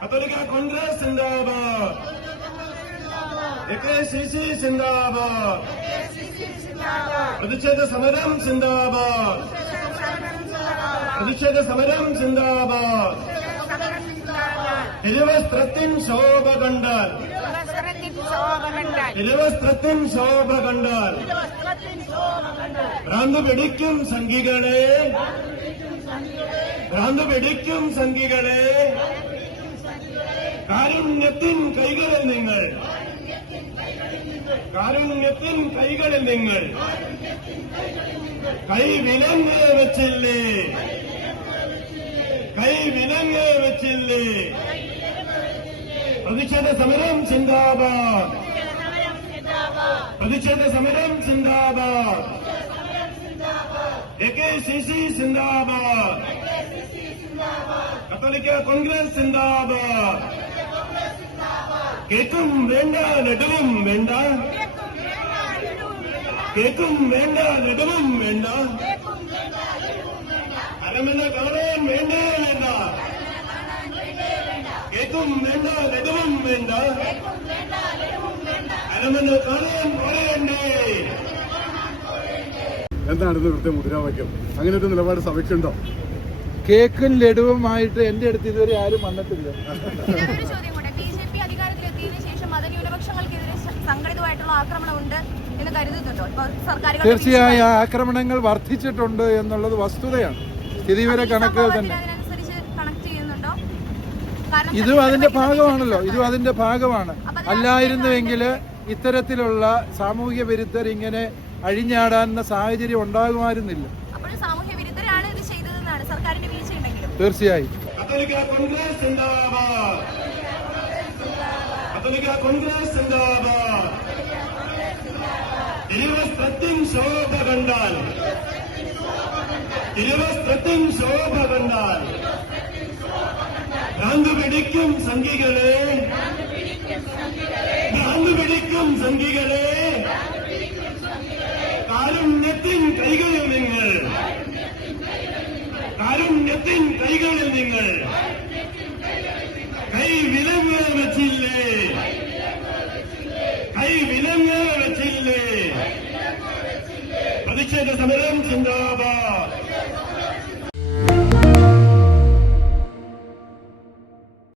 കത്തോലിക്ക കോൺഗ്രസ് സിന്ദാബാദ്. AKCC സിന്ദാബാദ്. പ്രതിഷേധ സമരം സിന്ദാബാദ്. പ്രതിഷേധ സമരം സിന്ദാബാദ്. ഇരുവസ്ത്രത്തിൻ ശോഭ കണ്ടാൽ ഇരുവസ്ത്രത്തിൻ ശോഭ കണ്ടാൽ ഭ്രാന്ത് പിടിക്കും സംഘികളെ, ഭ്രാന്ത് പിടിക്കും സംഘികളെ. കാരുണ്യത്തിൻ കൈകളിൽ നിങ്ങൾ, കാരുണ്യത്തിൻ കൈകളിൽ നിങ്ങൾ കൈ വിലങ്ങ് വെച്ചില്ലേ, കൈ വിലങ്ങ് വെച്ചില്ലേ. പ്രതിഷേധ സമരം സിന്ദാബാദ്. പ്രതിഷേധ സമരം സിന്ദാബാദ്. AKCC സിന്ദാബാദ്. കത്തോലിക്ക കോൺഗ്രസ് സിന്ദാബാദ്. കേക്കും വേണ്ട ലഡുവും വേണ്ട, കേക്കും വേണ്ട ലഡുവും വേണ്ട, അരമന കാണാൻ വേണ്ടേ വേണ്ട, കേക്കും വേണ്ട ലഡുവും വേണ്ട, അരമന കാണാൻ പോരേണ്ടേ. എന്താണ് ഇവിടുത്തെ മുദ്രാവാക്യം? അങ്ങനെ ഒരു നിലപാട് സഭയ്ക്കുണ്ടോ? കേക്കും ലഡുവുമായിട്ട് എന്റെ അടുത്ത് ഇതുവരെ ആരും വന്നിട്ടില്ല. ബിജെപി അധികാരത്തിലെത്തിയതിനു ശേഷം മതന്യൂനപക്ഷങ്ങൾക്കെതിരെ സംഘടിതമായിട്ടുള്ള ആക്രമണമുണ്ട് എന്ന് കരുതുന്നുണ്ടോ? തീർച്ചയായും ആക്രമണങ്ങൾ വർദ്ധിച്ചിട്ടുണ്ട് എന്നുള്ളത് വസ്തുതയാണ്. സ്ഥിതിവിവര കണക്കുകൾ തന്നെ ഇതും അതിന്റെ ഭാഗമാണല്ലോ, ഇതും അതിന്റെ ഭാഗമാണ്. അല്ലായിരുന്നുവെങ്കിൽ ഇത്തരത്തിലുള്ള സാമൂഹ്യ വിരുദ്ധർ ഇങ്ങനെ അഴിഞ്ഞാടാനുള്ള സാഹചര്യം ഉണ്ടാകുമായിരുന്നില്ല. തീർച്ചയായും ഇരുവസ്ത്രത്തിൻ ശോഭ കണ്ടാൽ, ഇരുവസ്ത്രത്തിൻ ശോഭ കണ്ടാൽ ഭ്രാന്ത് പിടിക്കും സംഘികളെ, ഭ്രാന്ത് പിടിക്കും സംഘികളെ. കാരുണ്യത്തിൻ കൈകളിൽ നിങ്ങൾ, കാരുണ്യത്തിൻ കൈകളിൽ നിങ്ങൾ കൈ വിലങ്ങ് വെച്ചില്ലേ, കൈ വിലങ്ങ് വെച്ചില്ലേ. പ്രതിഷേധ സമരം സിന്ദാബാദ്.